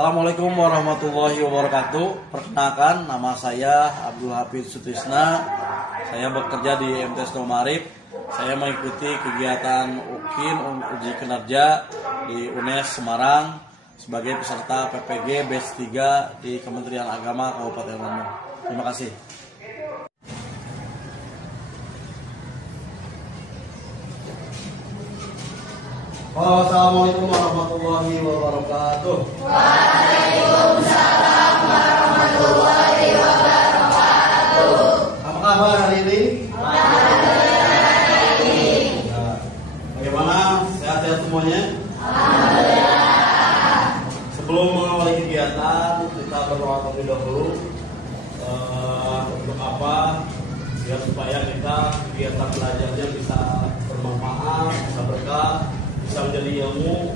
Assalamualaikum warahmatullahi wabarakatuh. Perkenalkan, nama saya Abdul Hafidz Sutrisna. Saya bekerja di MTs Nomarib. Saya mengikuti kegiatan UKIN uji kinerja di UNES Semarang sebagai peserta PPG Batch 3 di Kementerian Agama Kabupaten Bandung. Terima kasih. Assalamualaikum warahmatullahi wabarakatuh. Waalaikumsalam warahmatullahi wabarakatuh. Apa kabar hari ini? Nah, bagaimana? Sehat-sehat semuanya? Alhamdulillah. Sebelum mengawali kegiatan, kita berdoa terlebih dahulu. Untuk apa? Biar supaya kita kegiatan belajarnya bisa bermanfaat, bisa berkah, bisa menjadi ilmu.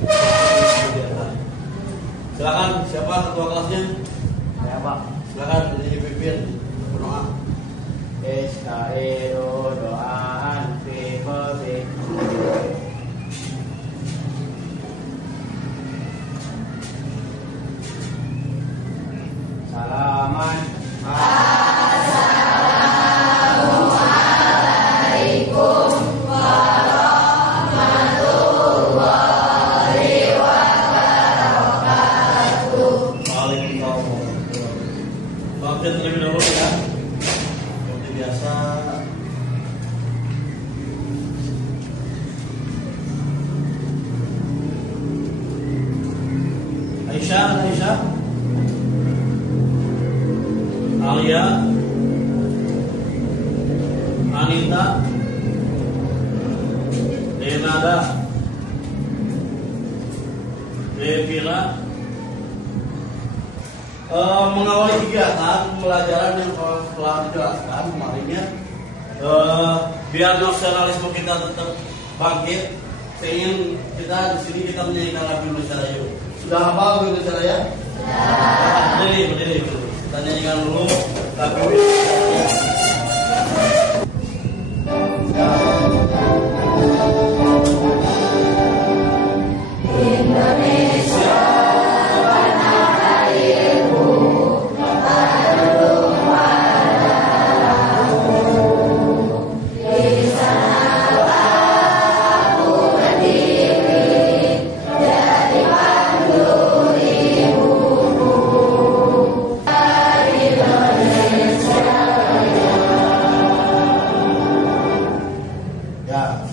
Silakan, siapa ketua kelasnya? Ya Pak. Silakan dipimpin berdoa. Iskairu doaan fi qalbi. Salaman. Assalamualaikum warahmatullahi wabarakatuh. Waalaikumsalam. Maafkan terlebih dahulu ya. Seperti biasa. Aisyah, Alia, Anita, Denada, Devira. Mengawali kegiatan pembelajaran yang telah dijelaskan kemarinnya, biar nasionalisme kita tetap bangkit, saya ingin kita di sini kita menyanyikan lagu Indonesia Raya. Sudah hafal lagu Indonesia Raya? Sudah. Berdiri dulu. Kita nyanyikan dulu lagu Indonesia.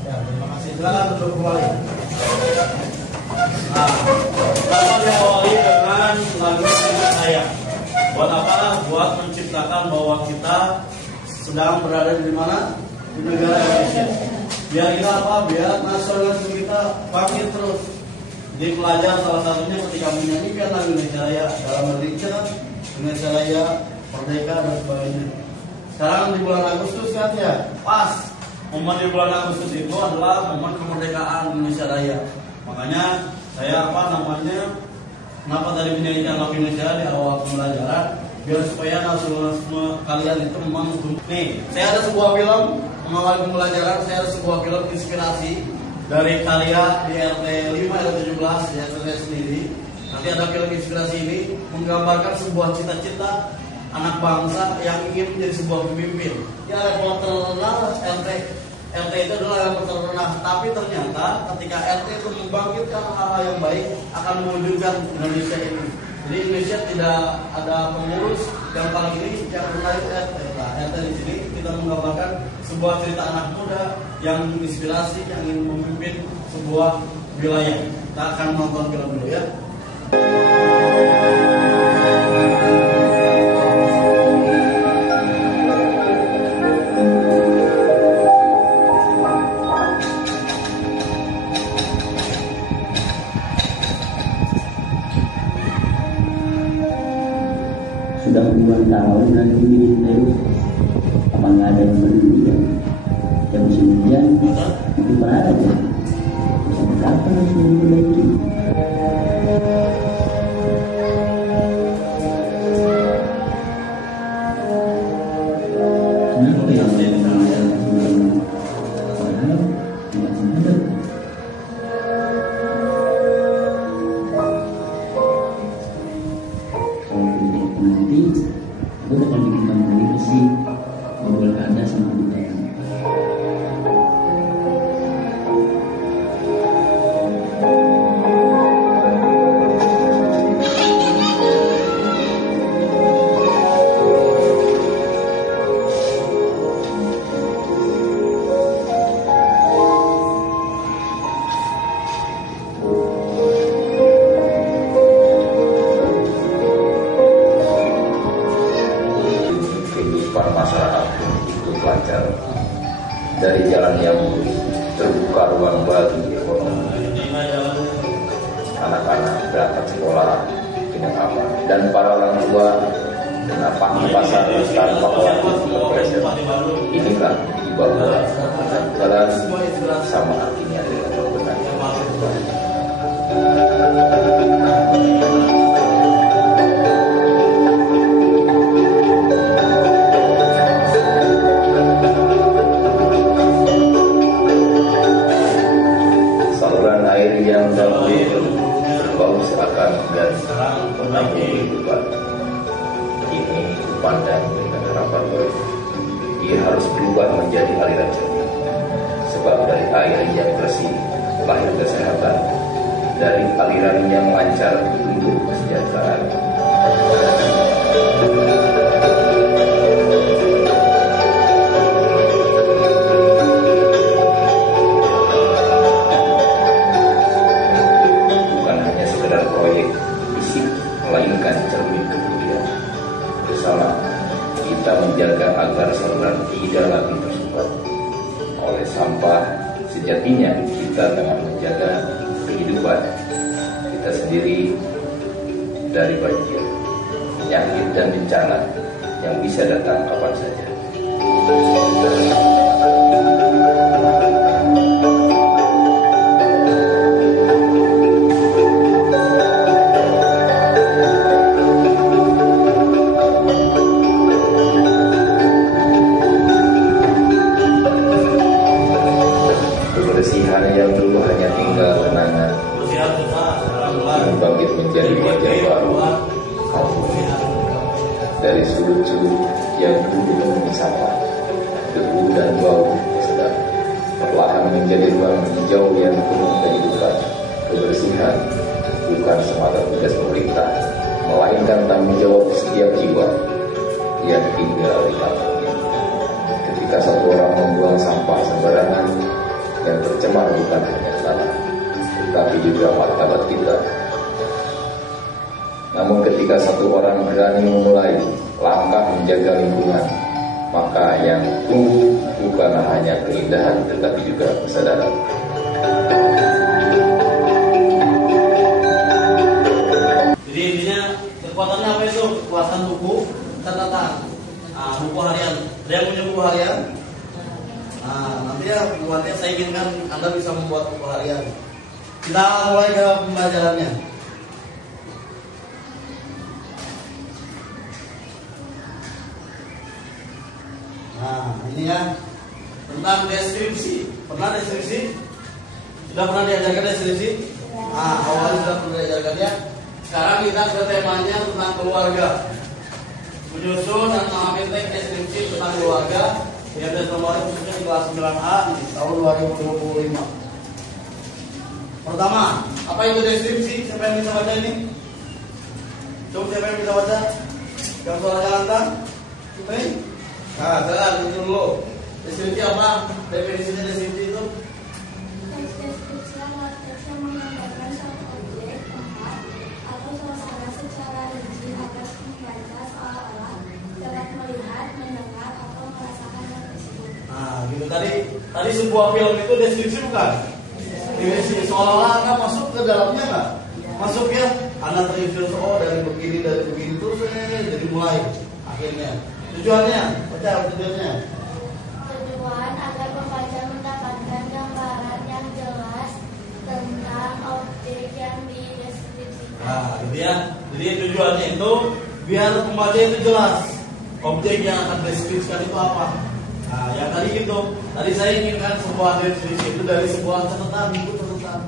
Terima kasih. Silakan duduk kembali. Nah, kita diawali dengan lagu Indonesia Raya. Buat apa? Buat menciptakan bahwa kita sedang berada di mana? Di negara Indonesia. Biar kita apa? Biar nasionalisme kita bangkit terus. Jadi pelajar salah satunya ketika menyanyikan lagu Indonesia Raya dalam berbicara Indonesia Raya, Merdeka dan sebagainya. Sekarang di bulan Agustus kan ya, pas. Momen di bulan Agustus itu adalah momen kemerdekaan Indonesia Raya. Makanya saya kenapa tadi menyanyikan lagu Indonesia di awal pembelajaran, biar supaya nasionalisme kalian itu memang nih. Saya ada sebuah film mengawali pembelajaran, saya ada sebuah film inspirasi dari karya di RT 5 RT 17 ya saya sendiri. Nanti ada film inspirasi ini menggambarkan sebuah cita-cita anak bangsa yang ingin menjadi sebuah pemimpin. Ya level terendah RT itu adalah level terendah. Tapi ternyata ketika RT itu membangkitkan hal-hal yang baik akan mewujudkan Indonesia ini. Jadi Indonesia tidak ada pengurus yang paling ini yang rendah itu RT. Nah, RT di sini kita menggambarkan sebuah cerita anak muda yang menginspirasi yang ingin memimpin sebuah wilayah. Kita akan nonton film dulu ya. Sudah puluhan tahun nanti ini terus apa nggak ada yang peduli ya? Ya musim hujan itu pernah aja. Sampai kapan harus memperbaiki? Kenapa ya? Padahal tidak semudah. dari jalan yang lurus, terbuka ruang bagi ekonomi. Anak-anak berangkat sekolah dengan aman, dan para orang tua dengan pasar tanpa khawatir terpleset. Inilah bahwa jalan sama artinya dengan berbenah. Saluran air yang berbau seakan dan menambah kehidupan. Ini dipandang dengan harapan baru. Ia harus berubah menjadi aliran jernih. Sebab dari air yang bersih lahir kesehatan, dari aliran yang lancar tumbuh kesejahteraan. Bukan hanya sekedar proyek fisik, melainkan cermin kemudian. Bersama kita menjaga agar saluran tidak lagi tersumbat oleh sampah. Sejatinya kita tengah menjaga kehidupan kita sendiri dari banjir, penyakit dan bencana yang bisa datang kapan saja. Kebersihan yang dulu hanya tinggal kenangan kini bangkit menjadi wajah baru. Dari sudut-sudut yang dulu dipenuhi sampah, debu dan bau sedap, perlahan menjadi ruang hijau yang penuh kehidupan. Kebersihan bukan semata tugas pemerintah, melainkan tanggung jawab setiap jiwa yang tinggal di kampungnya. Ketika satu orang membuang sampah sembarangan, yang tercemar bukan hanya tanah, tapi juga martabat kita. Namun ketika satu orang berani memulai langkah menjaga lingkungan, maka yang tumbuh bukan hanya keindahan, tetapi juga kesadaran. Jadi intinya kekuatannya apa itu? Kekuatan buku catatan. Buku harian. Ada yang punya buku harian? Nanti ya buatnya saya inginkan Anda bisa membuat buku harian. Kita mulai ke pembelajarannya. Ini ya tentang deskripsi. Pernah deskripsi? Sudah pernah diajarkan deskripsi? Awalnya sudah pernah diajarkan ya. Sekarang kita ke temanya tentang keluarga. Menyusun dan mengaminkan deskripsi tentang keluarga yang tertulis khususnya di kelas 9A di tahun 2025. Pertama, apa itu deskripsi? Siapa yang bisa baca ini? Coba siapa yang bisa baca? Yang suaranya lantang? Jangan itu dulu. Deskripsi apa? Definisinya deskripsi itu? Deskripsi adalah teks yang menggambarkan suatu objek, tempat, atau suasana secara rinci agar pembaca seolah-olah dapat melihat, mendengar, atau merasakan hal tersebut. Gitu tadi sebuah film itu deskripsi bukan? Deskripsi seolah-olah Anda masuk ke dalamnya nggak? Masuk ya, Anda terinspirasi dari begini terus jadi mulai akhirnya. Tujuannya, baca tujuannya. Tujuan agar pembaca mendapatkan gambaran yang jelas tentang objek yang dideskripsikan. Gitu ya. Jadi tujuannya itu biar pembaca itu jelas objek yang akan deskripsikan itu apa. Yang tadi gitu. Tadi saya inginkan sebuah deskripsi itu dari sebuah catatan, buku catatan.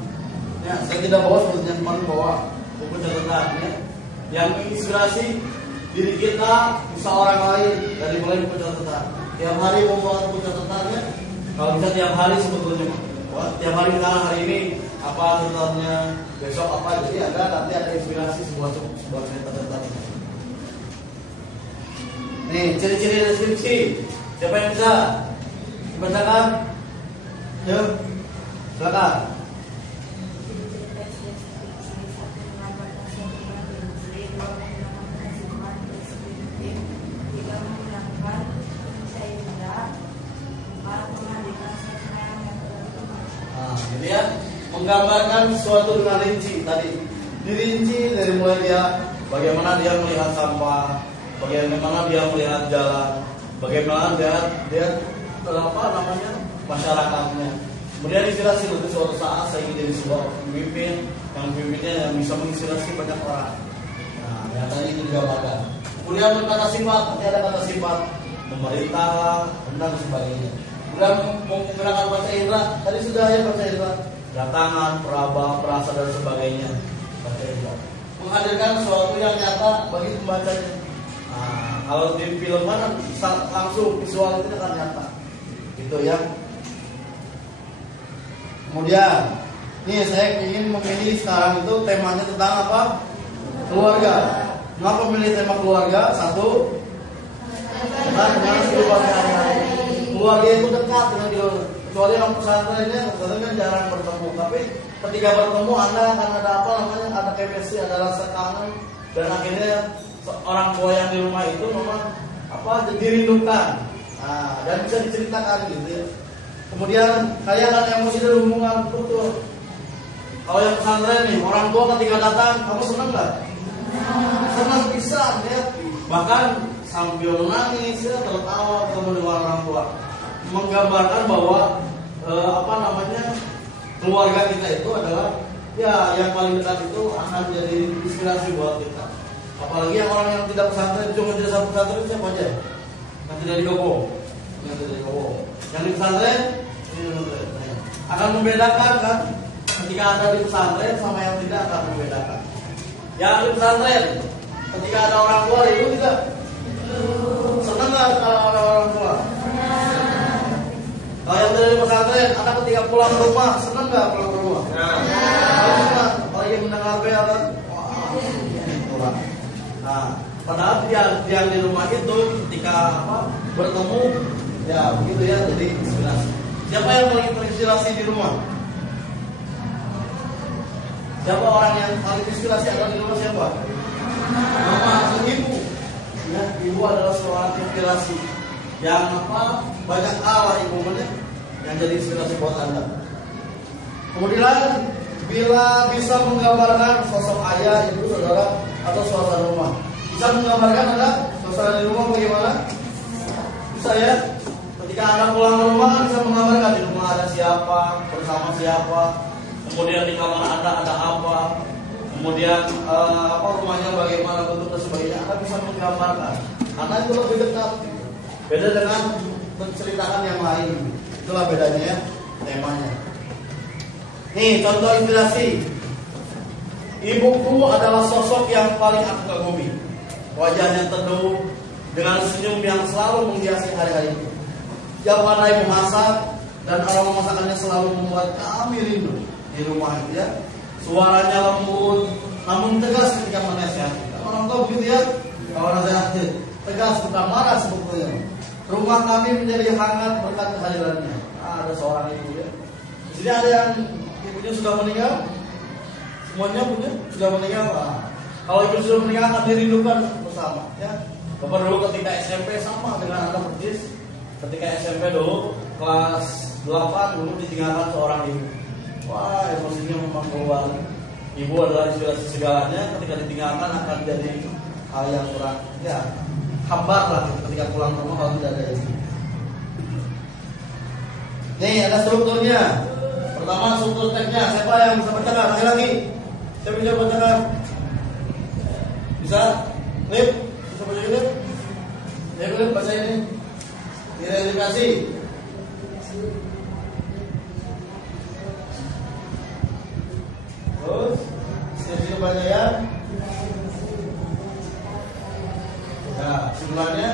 Ya, saya tidak bawa seperti yang kemarin bawa buku catatan ya. Yang menginspirasi diri kita bisa orang lain dari mulai buku catatan. Tiap hari membuat buku catatannya. Kalau bisa tiap hari sebetulnya. Tiap hari misalnya hari ini apa catatannya, besok apa, jadi nanti ada inspirasi sebuah catatan. Nih ciri-ciri deskripsi. Siapa yang bisa dibacakan? Yuk, silakan. Menghadirkan menggambarkan sesuatu dengan rinci tadi. Dirinci dari mulai dia bagaimana dia melihat sampah, bagaimana dia melihat jalan, bagaimana dia apa namanya masyarakatnya. Kemudian inspirasi nanti suatu saat saya ingin jadi sebuah pemimpin yang pemimpinnya yang bisa menginspirasi banyak orang. Nah, yang tadi itu digambarkan. Kemudian kata sifat, nanti ada kata sifat memerintah, dan sebagainya. Kemudian menggunakan bahasa indera, tadi sudah ya bahasa indera, datangan, peraba, perasa dan sebagainya. Bahasa indera menghadirkan sesuatu yang nyata bagi pembacanya. Nah, kalau di film kan langsung visual itu akan nyata, gitu ya. Kemudian, nih saya ingin memilih sekarang itu temanya tentang apa? Keluarga. Mengapa memilih tema keluarga? Satu, dengan kehidupan sehari-hari. Keluarga itu dekat dengan dia. Kecuali yang pesantrennya, kadang-kadang kan jarang bertemu. Tapi ketika bertemu, Anda akan ada apa namanya? Ada chemistry, ada rasa kangen, dan akhirnya orang tua yang di rumah itu memang apa? Dirindukan. Nah, dan bisa diceritakan gitu ya. Kemudian kalian akan emosi dari hubungan betul. Kalau yang pesantren nih, orang tua ketika datang, kamu senang nggak? Senang pisan ya. Bahkan sambil nangis ya, tertawa ketemu dengan orang tua, menggambarkan bahwa apa namanya keluarga kita itu adalah ya yang paling dekat itu akan jadi inspirasi buat kita. Apalagi yang orang yang tidak pesantren, cuma di satu pesantren siapa aja? Yang tidak di Gopo, yang tidak di Gopo. Yang di pesantren akan membedakan kan, ketika ada di pesantren sama yang tidak akan membedakan. Yang di pesantren ketika ada orang tua itu tidak senang nggak kalau ada orang tua? Kalau yang dari pesantren, ada ketika pulang ke rumah senang nggak pulang ke rumah? Kalau yang mendengar bel kan, pulang. Nah, padahal yang di rumah itu ketika apa bertemu ya begitu ya, jadi inspirasi. Siapa yang paling terinspirasi di rumah? Siapa orang yang paling inspirasi ada di rumah siapa? Mama atau ibu? Ya, ibu adalah seorang inspirasi yang apa banyak hal lah ibunya yang jadi inspirasi buat Anda. Kemudian bila bisa menggambarkan sosok ayah, ibu, saudara atau suasana rumah, bisa menggambarkan Anda suasana di rumah bagaimana? Bisa ya. Ketika Anda pulang ke rumah bisa menggambarkan di rumah ada siapa, bersama siapa, kemudian di kamar Anda ada apa, kemudian apa rumahnya bagaimana bentuk dan sebagainya. Anda bisa menggambarkan karena itu lebih dekat. Beda dengan menceritakan yang lain. Itulah bedanya ya, temanya. Nih contoh inspirasi. Ibuku adalah sosok yang paling aku kagumi. Wajahnya teduh dengan senyum yang selalu menghiasi hari-hariku. Dia pandai memasak dan aroma masakannya selalu membuat kami rindu di rumah itu ya. Suaranya lembut namun tegas ketika menasihati. Orang tua begitu ya. Kalau nasihat tegas bukan marah sebetulnya. Rumah kami menjadi hangat berkat kehadirannya. Ada seorang ibu ya. Di sini ada yang ibunya sudah meninggal. Semuanya punya sudah meninggal. Nah, kalau ibu sudah meninggal akan dirindukan bersama ya. Bapak dulu ketika SMP sama dengan anak persis. Ketika SMP dulu kelas 8 dulu ditinggalkan seorang ibu. Wah, emosinya memang keluar. Ibu adalah inspirasi segalanya. Ketika ditinggalkan akan jadi hal yang kurang ya hambar lah ketika pulang ke rumah kalau tidak ada ibu. Nih ada strukturnya. Pertama struktur teksnya. Siapa yang bisa bacakan? Lagi. Siapa bisa bacakan? Bisa? Lip? Bisa baca juga? Ya boleh baca ini. Identifikasi. Terus siap-siap baca ya. Nah, simpulannya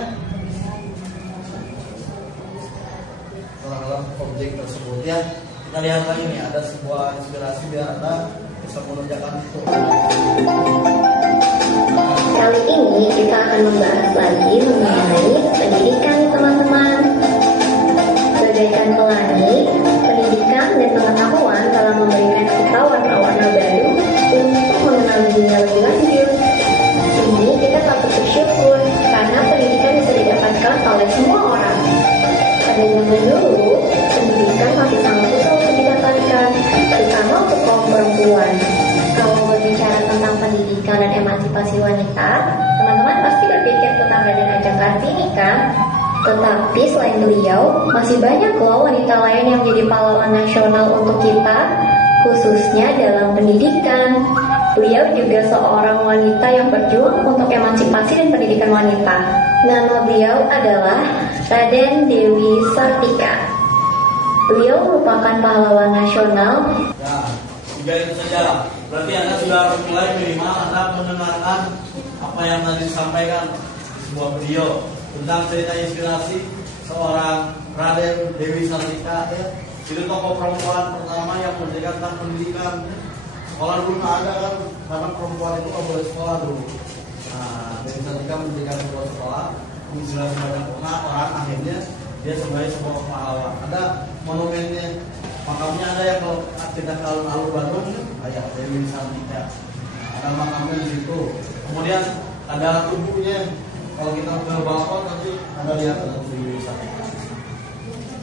dalam objek tersebut ya. Kita lihat lagi nih, ada sebuah inspirasi biar Anda bisa mengerjakan itu. Kali ini kita akan membahas lagi mengenai pendidikan teman-teman. Bagaikan pelangi, pendidikan dan pengetahuan telah memberikan kita warna-warna baru untuk mengenal dunia lebih lanjut. Ini kita patut bersyukur karena pendidikan bisa didapatkan oleh semua orang. Pada zaman dulu, pendidikan masih sangat susah untuk didapatkan, terutama untuk kaum wanita, teman-teman pasti berpikir tentang Raden Ajeng Kartini kan? Tetapi selain beliau, masih banyak loh wanita lain yang menjadi pahlawan nasional untuk kita, khususnya dalam pendidikan. Beliau juga seorang wanita yang berjuang untuk emansipasi dan pendidikan wanita. Nama beliau adalah Raden Dewi Sartika. Beliau merupakan pahlawan nasional. Ya, 3 itu saja. Berarti Anda sudah mulai minimal Anda mendengarkan apa yang tadi disampaikan di sebuah video tentang cerita inspirasi seorang Raden Dewi Sartika, ya. Itu tokoh perempuan pertama yang mendirikan tentang pendidikan. Sekolah dulu nggak ada kan, karena perempuan itu nggak boleh sekolah dulu. Nah, Dewi Sartika mendirikan sebuah sekolah, menginspirasi banyak orang, akhirnya dia sebagai sebuah pahlawan. Ada monumennya, makamnya ada yang kalau kita ke alun-alun Bandung, kayak Dewi Sartika. Ada makamnya di situ. Kemudian ada tubuhnya. Kalau kita ke balkon nanti Anda lihat ada Dewi Sartika.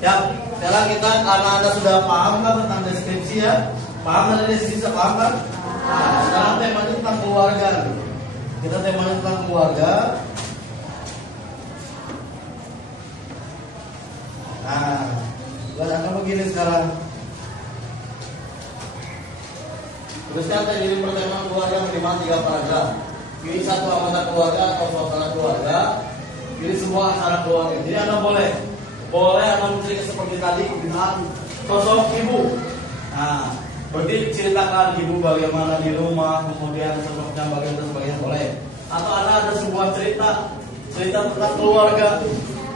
Ya, sekarang kita karena Anda sudah paham kan tentang deskripsi ya. Paham dari deskripsi, paham kan? Nah, sekarang temanya tentang keluarga. Kita temanya tentang keluarga. Nah, buat Anda begini sekarang. Teruskan tadi pertemuan keluarga minimal 3 paragraf. Pilih satu anggota keluarga atau suasana keluarga. Pilih sebuah acara keluarga. Jadi Anda boleh Anda menceritakan seperti tadi dengan sosok ibu. Nah, berarti ceritakan ibu bagaimana di rumah, kemudian sosoknya bagaimana sebagainya boleh. Atau Anda ada sebuah cerita tentang keluarga.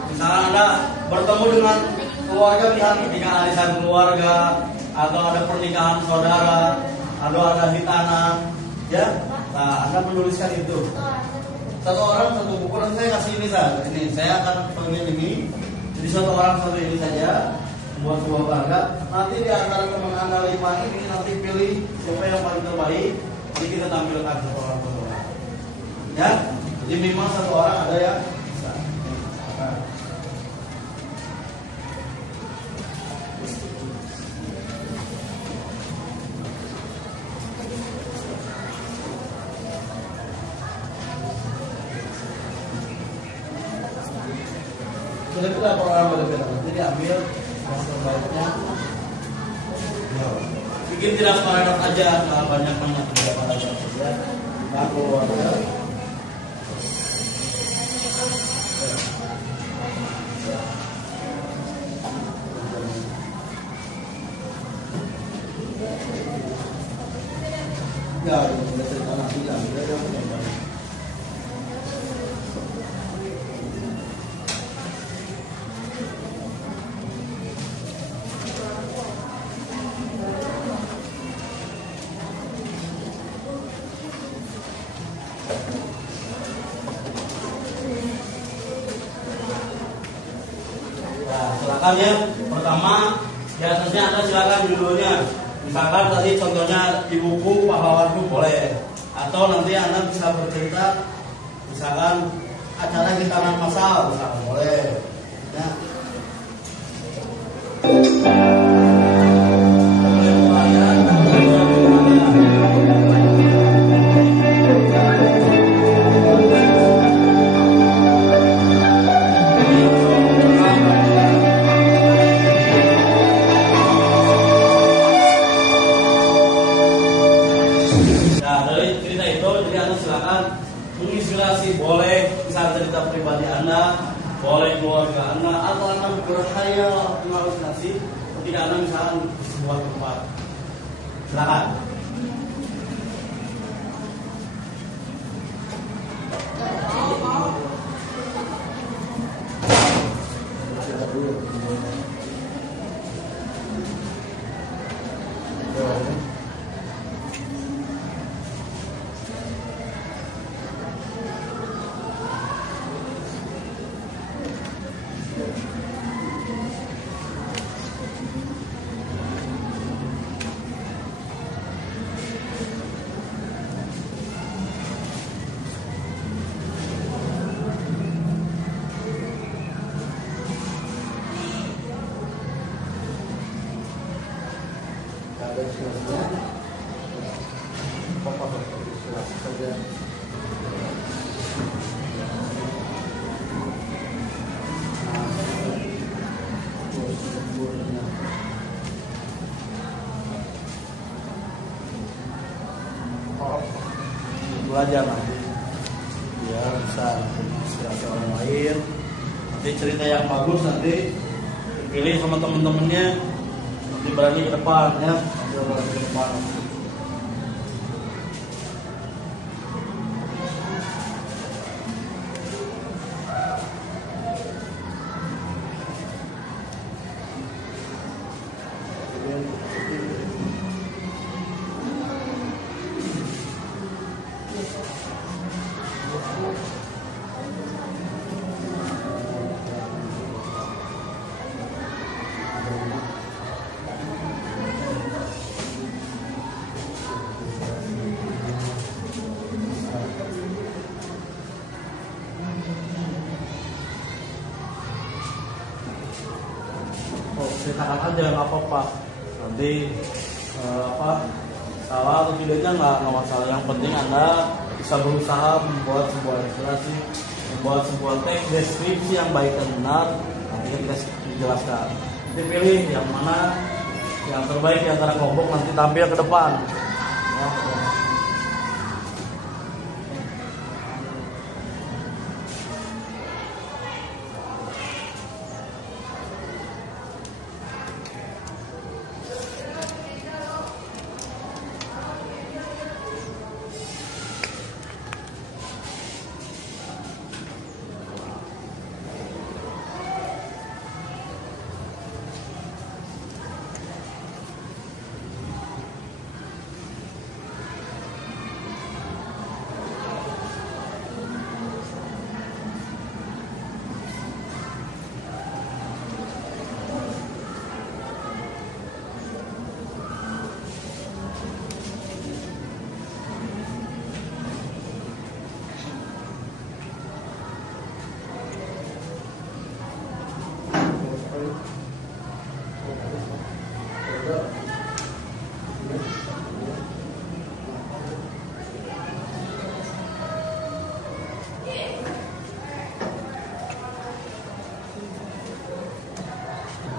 Misalnya Anda bertemu dengan keluarga ketika arisan keluarga, atau ada pernikahan saudara, atau ada hitanan, ya. Nah, Anda menuliskan itu. Satu orang satu buku, dan saya kasih ini saja. Ini saya akan tulis ini. Jadi satu orang satu ini saja, membuat sebuah paragraf. Nanti di antara teman Anda 5 ini nanti pilih siapa yang paling terbaik. Jadi kita tampilkan satu orang. Ya, jadi minimal satu orang ada yang bisa. Nah. Kira-kira program berbeda, jadi ambil yang terbaiknya. Bikin tidak paragraf aja, nggak banyak tidak paragraf saja. Nah, keluarga. Ya, udah cerita nanti lah, udah yang silakan ya. Pertama, di atasnya Anda silakan judulnya. Misalkan tadi contohnya di buku Pahlawanku boleh. Atau nanti Anda bisa bercerita, misalkan acara hitanan masal, misalkan boleh. Ya. Menginspirasi boleh, misalnya cerita pribadi Anda, boleh keluarga Anda, atau Anda berkhayal mengalusinasi ketika Anda misalnya di sebuah tempat. Silakan. belajar nanti biar bisa inspirasi orang lain. Nanti cerita yang bagus nanti dipilih sama temen-temennya, nanti berani ke depan ya, nanti berani ke depan. Ceritakan aja nggak apa-apa, nanti salah atau tidaknya nggak masalah. Yang penting Anda bisa berusaha membuat sebuah ilustrasi, membuat sebuah teks deskripsi yang baik dan benar. Nanti kita dijelaskan, nanti pilih yang mana yang terbaik di antara kelompok, nanti tampil ke depan ya.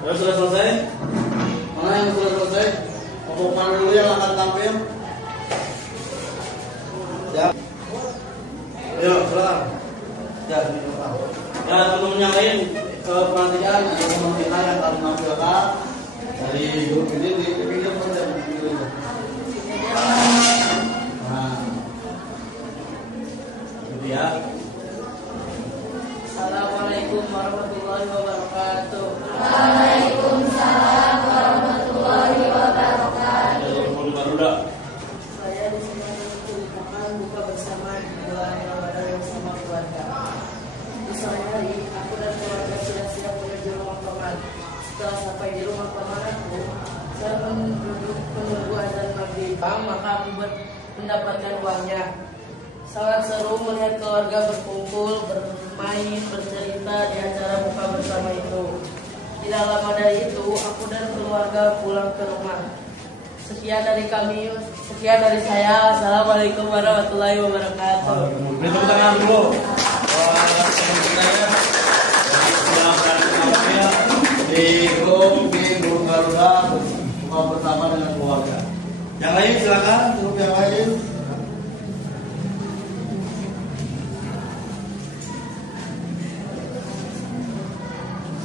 Ya, sudah selesai? Mana yang sudah selesai? Kelompok mana dulu yang akan tampil? Ya. Ayo, silakan. Ya, ini Pak. Ya, teman-teman yang lain perhatikan teman kita yang akan menampilkan dari grup ini di video saja. Nah, itu ya. Assalamualaikum warahmatullahi wabarakatuh. Waalaikumsalam warahmatullahi wabarakatuh. Saya di sini menceritakan buka bersama di bulan Ramadan bersama keluarga. Di sore hari, aku dan keluarga sudah siap menuju rumah paman. Setelah sampai di rumah paman aku, saya menunggu azan maghrib. Maka aku mendapatkan uangnya. Sangat seru melihat keluarga berkumpul, bermain, bercerita di acara buka bersama itu. Tidak lama dari itu, aku dan keluarga pulang ke rumah. Sekian dari saya. Assalamualaikum warahmatullahi wabarakatuh. Beri tepuk tangan dulu. Teman kita ya, sudah berani tampil di grup Garuda buka bersama dengan keluarga. Yang lain silakan, grup yang lain.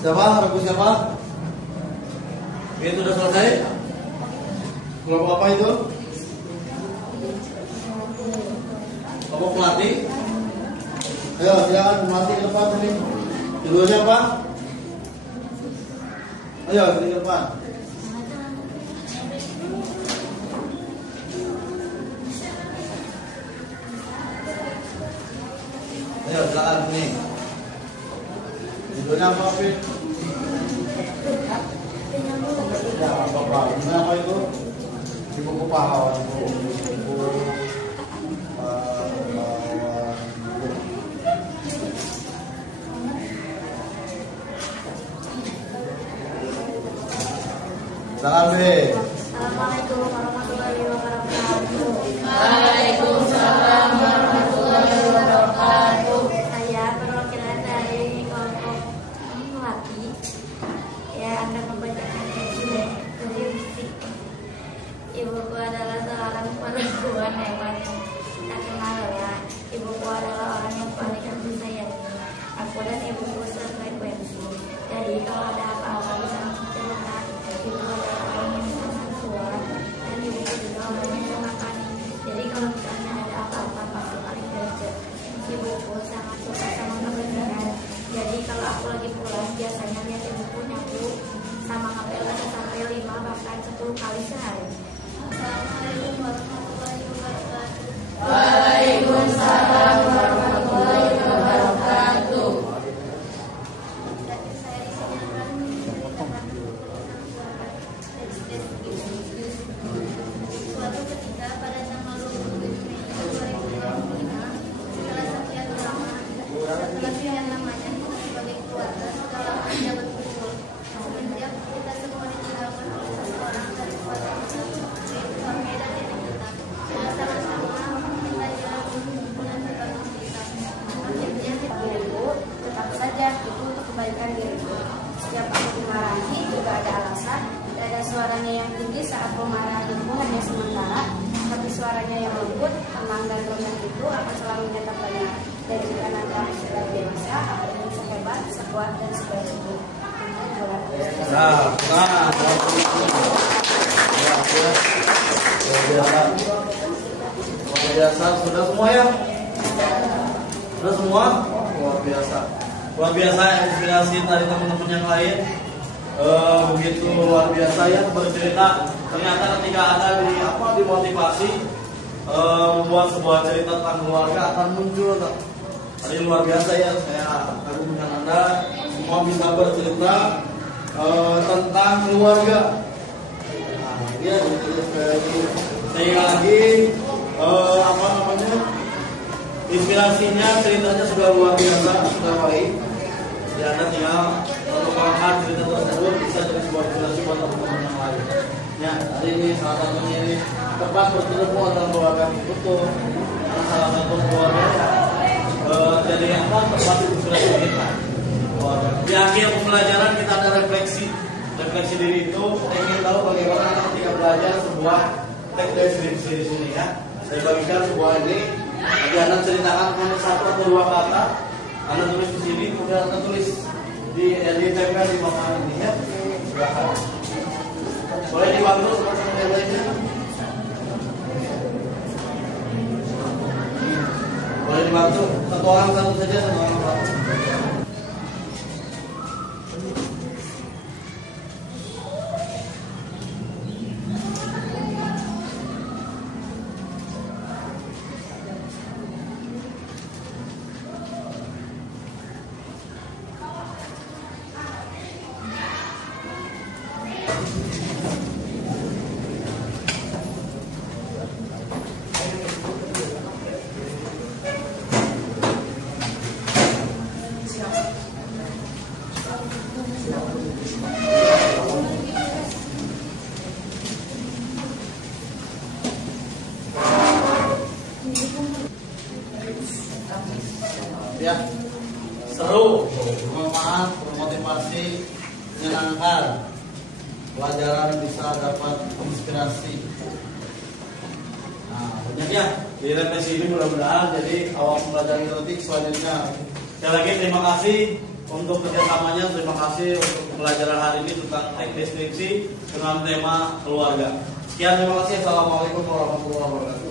Siapa? Ragu siapa? Itu sudah selesai? Kelompok apa itu? Kelompok pelatih? Ayo, silakan pelatih ke depan sini. Judulnya apa? Ayo, sini ke depan. Ayo, silakan sini. Judulnya apa, Fit? Ya, apa? Ini apa itu? Di buku pahlawan. Salam, Fit. Assalamualaikum warahmatullahi wabarakatuh. Waalaikumsalam warahmatullahi wabarakatuh. Saya perwakilan dari kelompok Melati. Ya, akan membacakan puisi. Ibuku adalah seorang perempuan hebat yang tak kenal lelah. pemarahan itu hanya sementara, tapi suaranya yang lembut, tenang dan rendah itu akan selalu mencetak banyak. Dan jika nanti aku sudah dewasa, aku ingin sehebat, sekuat dan sebaik itu. Nah, luar biasa. Sudah semua ya? Sudah semua? Luar biasa. Luar biasa inspirasi dari teman-teman yang lain. Begitu luar biasa ya bercerita. Ternyata ketika ada dimotivasi membuat sebuah cerita tentang keluarga akan muncul. Tadi luar biasa ya, saya kagum dengan Anda semua bisa bercerita tentang keluarga. Nah, dia saya lagi inspirasinya, ceritanya sudah luar biasa, sudah baik. Ya, Anda tinggal mengembangkan cerita tersebut bisa jadi sebuah inspirasi buat teman-teman yang lain. Ya, hari ini salah satunya ini tepat bertemu antara keluarga betul. Karena salah satu keluarga jadi tepat inspirasi kita. Di akhir pembelajaran kita ada refleksi diri itu. Kita ingin tahu bagaimana ketika belajar sebuah teks deskripsi di sini ya. Saya bagikan sebuah ini. Jadi Anda ceritakan hanya satu atau dua kata. Anda tulis di sini, kemudian Anda tulis ditempel di bawah ini ya. Silakan. Boleh dibantu sama yang lainnya? Boleh dibantu? Satu orang satu saja, satu orang satu. Ya, seru, bermanfaat, bermotivasi, menyenangkan. Pelajaran bisa dapat inspirasi. Nah, banyak ya di repetisi ini mudah-mudahan jadi awal mempelajari erotik selanjutnya. Sekali lagi terima kasih untuk kerjasamanya, terima kasih untuk pembelajaran hari ini tentang teks deskripsi dengan tema keluarga. Sekian, terima kasih. Assalamualaikum warahmatullahi wabarakatuh.